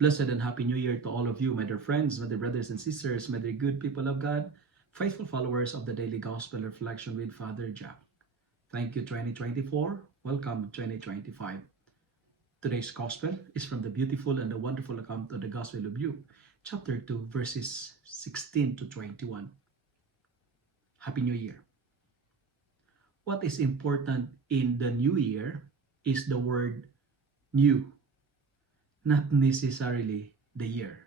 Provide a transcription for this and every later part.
Blessed and Happy New Year to all of you, my dear friends, my dear brothers and sisters, my dear good people of God, faithful followers of the Daily Gospel Reflection with Father Jack. Thank you, 2024. Welcome, 2025. Today's Gospel is from the beautiful and the wonderful account of the Gospel of Luke, chapter 2, verses 16 to 21. Happy New Year. What is important in the New Year is the word new, not necessarily the year,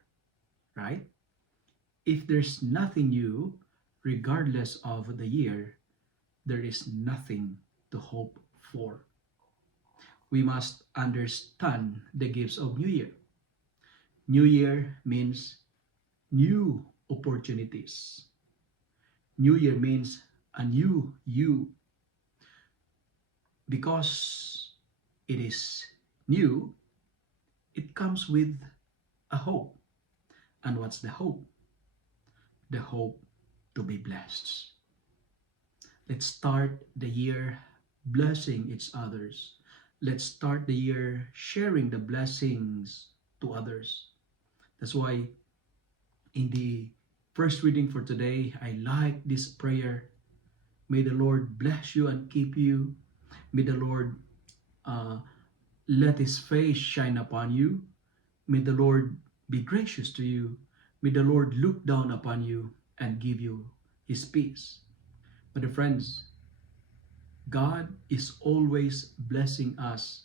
right? If there's nothing new, regardless of the year, there is nothing to hope for. We must understand the gifts of New Year. New Year means new opportunities. New Year means a new you. Because it is new, it comes with a hope. And what's the hope? The hope to be blessed. Let's start the year blessing each others. Let's start the year sharing the blessings to others. That's why in the first reading for today, I like this prayer. May the Lord bless you and keep you. May the Lord let His face shine upon you. May the Lord be gracious to you. May the Lord look down upon you and give you His peace. But friends, God is always blessing us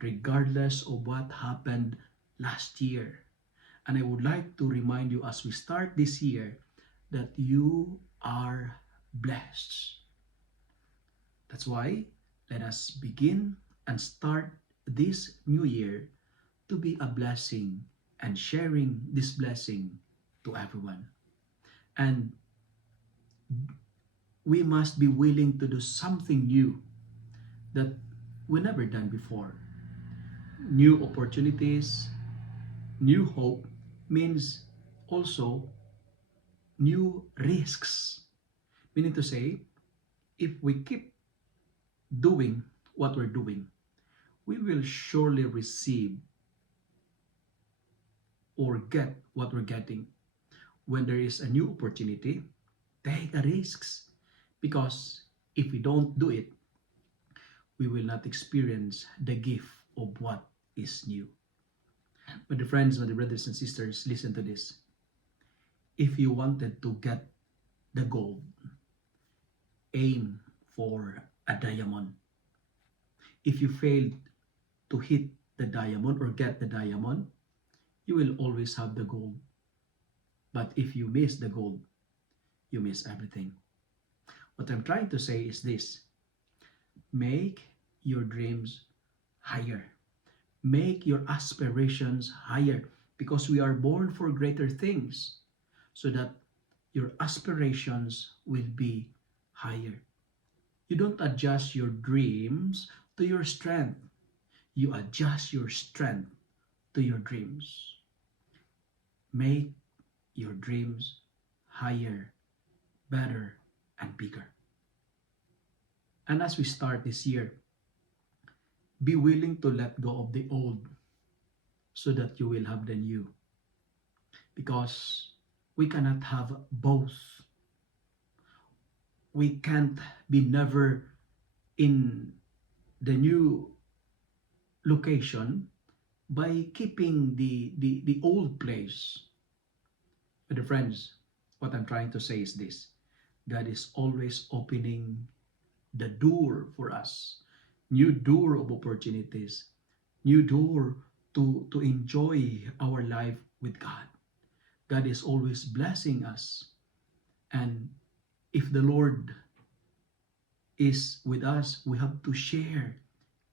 regardless of what happened last year. And I would like to remind you as we start this year that you are blessed. That's why let us begin and start this new year to be a blessing and sharing this blessing to everyone. And we must be willing to do something new that we never done before. New opportunities, new hope means also new risks. Meaning to say, if we keep doing what we're doing, we will surely receive or get what we're getting. When there is a new opportunity, take the risks. Because if we don't do it, we will not experience the gift of what is new. My dear friends, my dear brothers and sisters, listen to this. If you wanted to get the gold, aim for a diamond. If you failed to hit the diamond or get the diamond, you will always have the gold. But if you miss the gold, you miss everything. What I'm trying to say is this: make your dreams higher. Make your aspirations higher, because we are born for greater things, so that your aspirations will be higher. You don't adjust your dreams to your strength. You adjust your strength to your dreams. Make your dreams higher, better, and bigger. And as we start this year, be willing to let go of the old so that you will have the new. Because we cannot have both. We can't be never in the new location by keeping the old place. But friends, what I'm trying to say is this: God is always opening the door for us. New door of opportunities. New door to enjoy our life with God. God is always blessing us. And if the Lord is with us, we have to share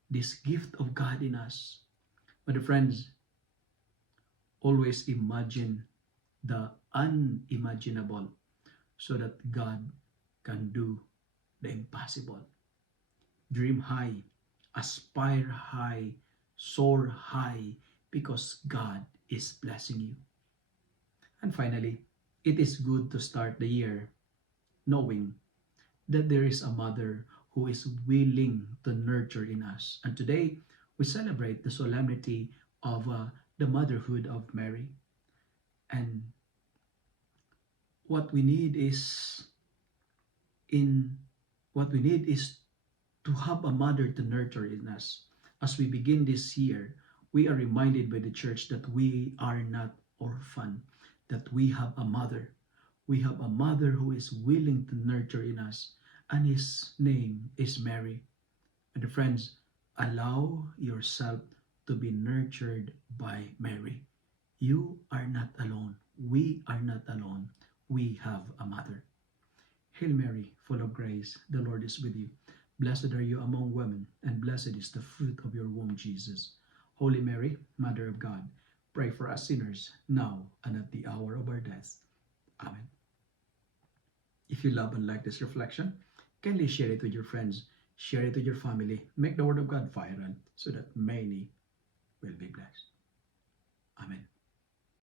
this gift of God in us. But friends, always imagine the unimaginable so that God can do the impossible. Dream high, aspire high, soar high, because God is blessing you. And finally, it is good to start the year knowing that there is a mother who is willing to nurture in us. And today, we celebrate the solemnity of the motherhood of Mary. And what we need is in what we need is to have a mother to nurture in us. As we begin this year, we are reminded by the church that we are not orphan, that we have a mother. We have a mother who is willing to nurture in us, and his name is Mary. And friends, allow yourself to be nurtured by Mary. You are not alone. We are not alone. We have a mother. Hail Mary, full of grace, the Lord is with you. Blessed are you among women, and blessed is the fruit of your womb, Jesus. Holy Mary, Mother of God, pray for us sinners, now and at the hour of our death. Amen. If you love and like this reflection, kindly share it with your friends, share it with your family, make the Word of God viral so that many will be blessed.